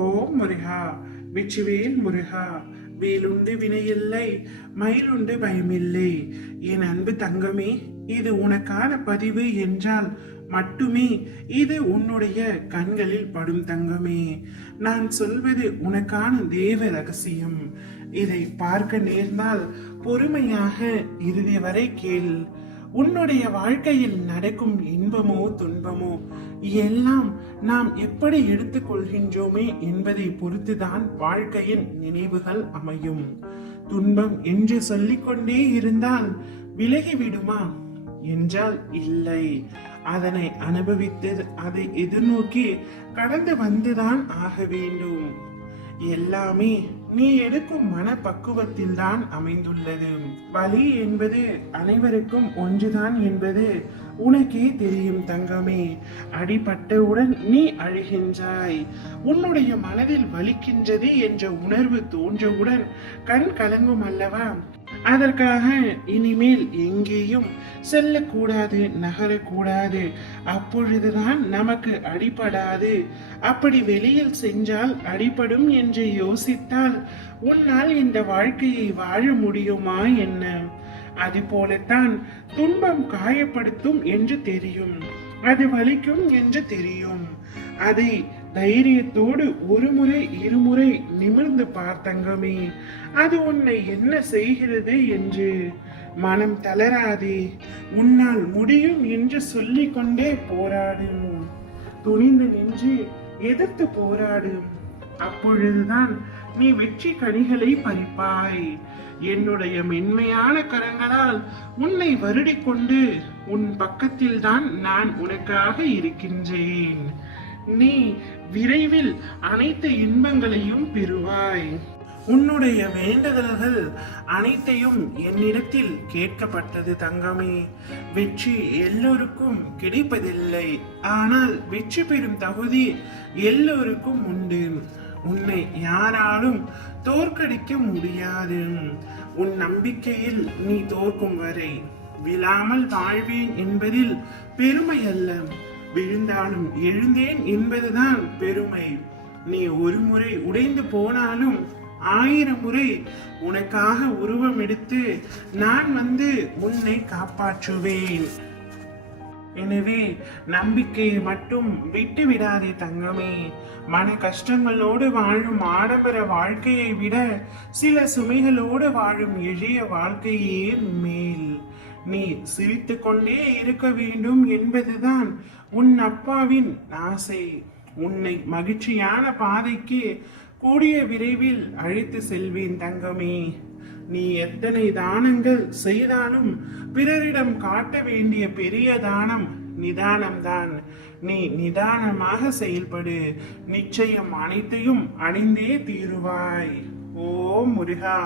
ஓம் முருகா, வெற்றிவேல் முருகா. வேலுண்டு வினையில்லை, மயிலுண்டு பயமில்லை. என் அன்பு தங்கமே, இது உனக்கான பதிவு என்றால் மட்டுமே இது உன்னுடைய கண்களில் படும் தங்கமே. நான் சொல்வது உனக்கான தேவ ரகசியம். இதை பார்க்க நேர்ந்தால் பொறுமையாக இறுதி வரை கேள். உன்னுடைய வாழ்க்கையில் நடக்கும் இன்பமோ துன்பமோ எல்லாம் நாம் எப்படி எடுத்துக்கொள்கின்றோமே என்பதை பொறுத்துதான் வாழ்க்கையின் நினைவுகள் அமையும். துன்பம் என்று சொல்லிக்கொண்டே இருந்தால் விலகிவிடுமா என்றால் இல்லை. அதனை அனுபவித்து அதை எதிர்நோக்கி கடந்து வந்துதான் ஆக வேண்டும். எல்லாமே நீ எடுக்கும் மனப்பக்குவத்தில் தான் அமைந்துள்ளது. வலி என்பது அனைவருக்கும் ஒன்றுதான் என்பது உனக்கே தெரியும் தங்கமே. அடிபட்டவுடன் நீ அழுகின்றாய். உன்னுடைய மனதில் வலிக்கின்றது என்ற உணர்வு தோன்றவுடன் கண் கலங்கும் அல்லவா? அதற்காக இனிமேல் எங்கேயும் செல்லக்கூடாது, நகரக்கூடாது. அப்பொழுதுதான் நமக்கு அடிபடாது. அப்படி வெளியில் சென்றால் அடிபடும் என்று யோசித்தால் உன்னால் இந்த வாழ்க்கையை வாழ முடியுமா என்ன? அது போலத்தான் துன்பம் காயப்படுத்தும் என்று தெரியும், அது வலிக்கும் என்று தெரியும். அதை தைரியத்தோடு ஒரு முறை இருமுறை நிமிர்ந்து பார்த்தங்கமே, அது உன்னை என்ன செய்கிறது என்று. மனம் தளராதே, உன்னால் முடியும் என்று சொல்லிக் கொண்டே போராடும். துணிந்து நின்று எதிர்த்து போராடும். அப்பொழுதுதான் நீ வெற்றி கனிகளை பறிப்பாய். என்னுடைய மென்மையான கரங்களால் உன்னை வருடிக் கொண்டு உன் பக்கத்தில் தான் நான் உனக்காக இருக்கின்றேன். நீ விரைவில் அனைத்து இன்பங்களையும் பெறுவாய். உன்னுடைய வேண்டுதல்கள் அனைத்தையும் என்னிடத்தில் கேட்கப்பட்டது தங்கமே. வெற்றி எல்லோருக்கும் கிடைப்பதில்லை, ஆனால் வெற்றி பெறும் தகுதி எல்லோருக்கும் உண்டு. உன்னை யாராலும் தோற்கடிக்க முடியாது. உன் நம்பிக்கையில் நீ தோற்கும் வரை விழாமல் வாழ்வேன் என்பதில் பெருமை அல்ல, விழுந்தாலும் எழுந்தேன் என்பதுதான் பெருமை. நீ ஒரு முறை உடைந்து போனாலும் 1000 முறை உனக்காக உருவம் எடுத்து நான் வந்து உன்னை காப்பாற்றுவேன். எனவே நம்பிக்கையை மட்டும் விட்டு விடாதே தங்கமே. மன கஷ்டங்களோடு வாழும் ஆடம்பர வாழ்க்கையை விட சில சுமைகளோடு வாழும் எளிய வாழ்க்கையே மேல். நீ சிரித்து கொண்டே இருக்க வேண்டும் என்பதுதான் உன் அப்பாவின் ஆசை. உன்னை மகிழ்ச்சியான பாதைக்கு கூடிய விரைவில் அழைத்து செல்வேன் தங்கமே. நீ எத்தனை தானங்கள் செய்தாலும் பிறரிடம் காட்ட வேண்டிய பெரிய தானம் நிதானம்தான். நீ நிதானமாக செயல்படு, நிச்சயம் அனைத்தையும் அணிந்தே தீருவாய். ஓ முருகா,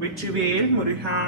வெற்றிவேல் முருகா.